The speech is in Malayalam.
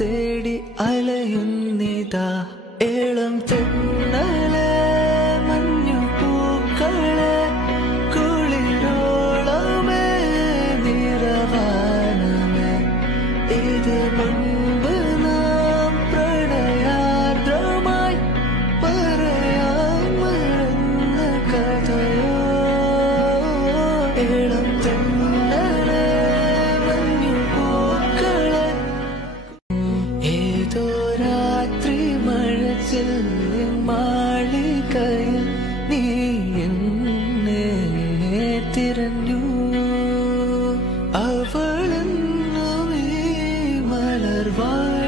തേടി അലയുന്നിതാ ഏളം തെന്നലെ മഞ്ഞു പൂക്കളെ കുളിരോളമേ നിറവാനമേ ഇത് മുൻപ് നാം പ്രണയാർദ്രമായി പറയാൻ മറന്ന കഥയോ ഏളം തെന്നലെ മഞ്ഞു പൂക്കളെ ഏതോ രാത്രി മഴച്ചില്ലിൻ മാളികയിൽ നീ എന്നെ തിരഞ്ഞു അവൾ